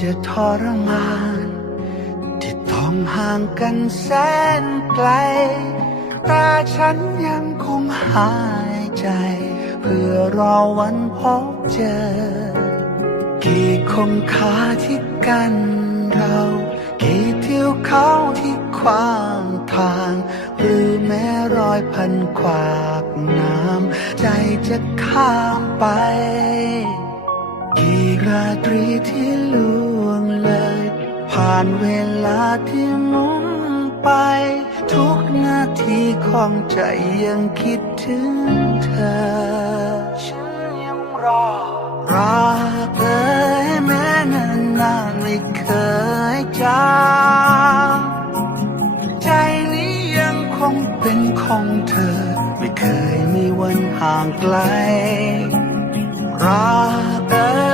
จะทรมาน ที่ต้องห่างกันแสนไกล แต่ฉันยังคงหายใจ เพื่อรอวันพบเจอ กี่คงคาที่กันเรา กี่เที่ยวเขาที่ขวางทาง หรือแม้รอยพันขวากน้ำใจจะข้ามไป กี่ ราตรีที่ล่วงเลย ผ่านเวลาที่มุนไป ทุกนาทีของใจยังคิดถึงเธอ ฉันยังรอรักเธอแม้นานนานไม่เคยจางใจนี้ยังคงเป็นของเธอ ไม่เคยมีวันห่างไกลรักเอ่ยเมื่อรัก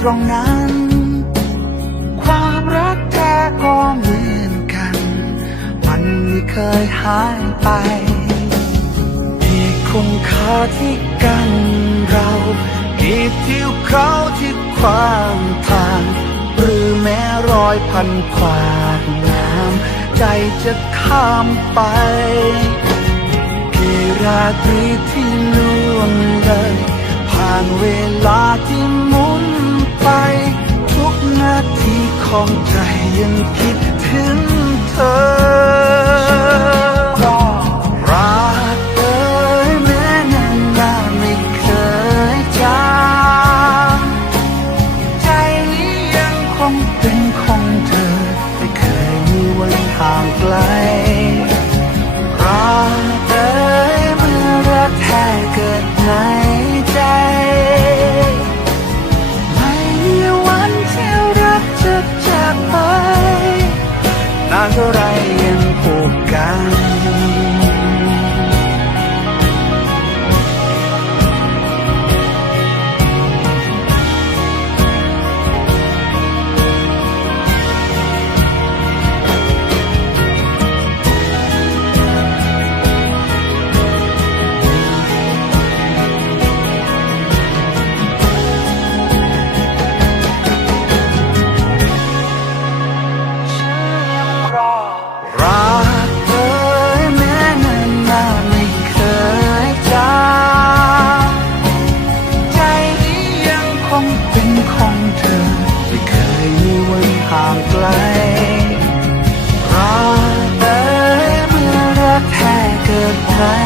ตรงนั้น ความรักแท้ก็เหมือนกัน มันไม่เคยหายไปที่คงคาที่กันเราที่ทิวเขาที่ขวางทาง หรือแม้รอยพันขวากน้ำใจจะข้ามไปกี่ราตรีที่ล่วงเลยผ่านเวลาที่ ไป ทุกนาทีของใจยังคิดถึงเธอรักเอ่ยแม้นานนาไม่เคยจางใจนี้ยังคงเป็นของเธอ ไม่เคยมีวันห่างไกล try.